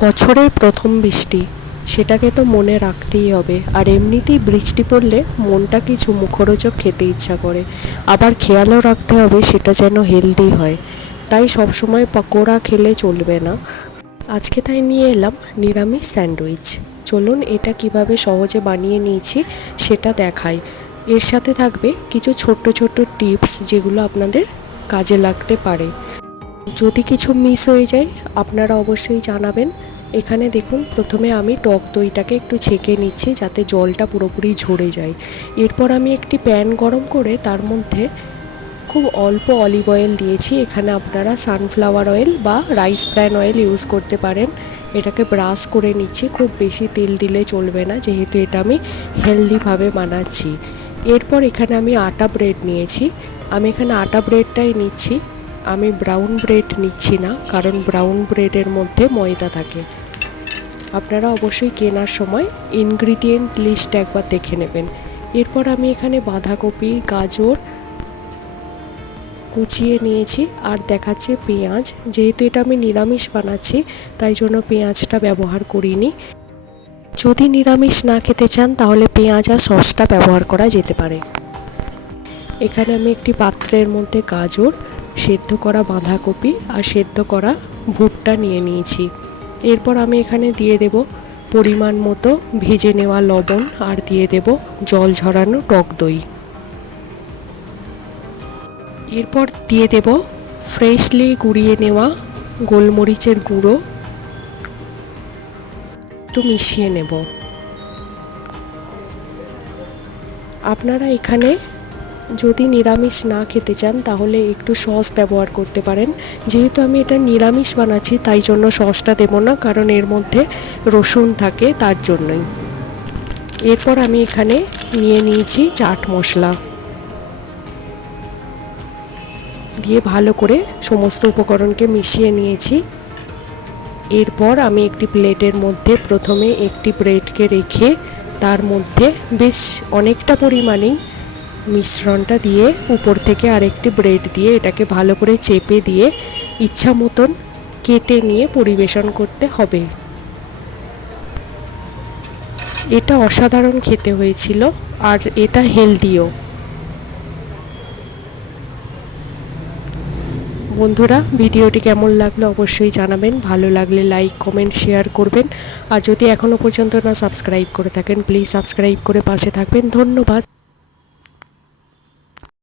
বছরের প্রথম বৃষ্টি, সেটাকে তো মনে রাখতেই হবে। আর এমনিতেই বৃষ্টি পড়লে মনটা কিছু মুখরোচক খেতে ইচ্ছা করে। আবার খেয়ালও রাখতে হবে সেটা যেন হেলদি হয়। তাই সবসময় পকোড়া খেলে চলবে না। আজকে তাই নিয়ে এলাম নিরামিষ স্যান্ডউইচ। চলুন এটা কীভাবে সহজে বানিয়ে নিয়েছি সেটা দেখাই। এর সাথে থাকবে কিছু ছোট্ট ছোট্ট টিপস যেগুলো আপনাদের কাজে লাগতে পারে। যদি কিছু মিস হয়ে যায়, আপনারা অবশ্যই জানাবেন। এখানে দেখুন, প্রথমে আমি টক দইটাকে একটু ছেঁকে নিচ্ছি যাতে জলটা পুরোপুরি ঝরে যায়। এরপর আমি একটি প্যান গরম করে তার মধ্যে খুব অল্প অলিভ অয়েল দিয়েছি। এখানে আপনারা সানফ্লাওয়ার অয়েল বা রাইস ব্র্যান অয়েল ইউজ করতে পারেন। এটাকে ব্রাশ করে নিচ্ছি, খুব বেশি তেল দিলে চলবে না, যেহেতু এটা আমি হেলদিভাবে বানাচ্ছি। এরপর এখানে আমি আটা ব্রেড নিয়েছি। আমি এখানে আটা ব্রেডটাই নিচ্ছি। আমি ব্রাউন ব্রেড নিচ্ছি না, কারণ ব্রাউন ব্রেডের মধ্যে ময়দা থাকে। আপনারা অবশ্যই কেনার সময় ইনগ্রিডিয়েন্ট লিস্ট একবার দেখে নেবেন। এরপর আমি এখানে বাঁধাকপি, গাজর কুচিয়ে নিয়েছি, আর দেখাচ্ছে পেঁয়াজ। যেহেতু এটা আমি নিরামিষ বানাচ্ছি, তাই জন্য পেঁয়াজটা ব্যবহার করিনি। যদি নিরামিষ না খেতে চান, তাহলে পেঁয়াজ আর সসটা ব্যবহার করা যেতে পারে। এখানে আমি একটি পাত্রের মধ্যে গাজর সেদ্ধ করা বাঁধাকপি আর সেদ্ধ করা ভুট্টা নিয়ে নিয়েছি। এরপর আমি এখানে দিয়ে দেব পরিমাণ মতো ভেজে নেওয়া লবণ আর দিয়ে দেব জল ঝরানো টক দই। এরপর দিয়ে দেব ফ্রেশলি গুঁড়িয়ে নেওয়া গোলমরিচের গুঁড়ো। একটু মিশিয়ে নেব। আপনারা এখানে যদি নিরামিষ না খেতে চান, তাহলে একটু সস ব্যবহার করতে পারেন। যেহেতু আমি এটা নিরামিষ বানাচ্ছি, তাই জন্য সসটা দেবো না, কারণ এর মধ্যে রসুন থাকে, তার জন্যই। এরপর আমি এখানে নিয়ে নিয়েছি চাট মশলা। দিয়ে ভালো করে সমস্ত উপকরণকে মিশিয়ে নিয়েছি। এরপর আমি একটি প্লেটের মধ্যে প্রথমে একটি ব্রেডকে রেখে, তার মধ্যে বেশ অনেকটা পরিমাণেই মিশ্রণটা দিয়ে উপর থেকে আরেকটি ব্রেড দিয়ে এটাকে ভালো করে চেপে দিয়ে ইচ্ছা মতন কেটে নিয়ে পরিবেশন করতে হবে। এটা অসাধারণ খেতে হয়েছিল আর এটা হেলদিও। বন্ধুরা, ভিডিওটি কেমন লাগল অবশ্যই জানাবেন। ভালো লাগলে লাইক, কমেন্ট, শেয়ার করবেন। আর যদি এখনও পর্যন্ত না সাবস্ক্রাইব করে থাকেন, প্লিজ সাবস্ক্রাইব করে পাশে থাকবেন। ধন্যবাদ।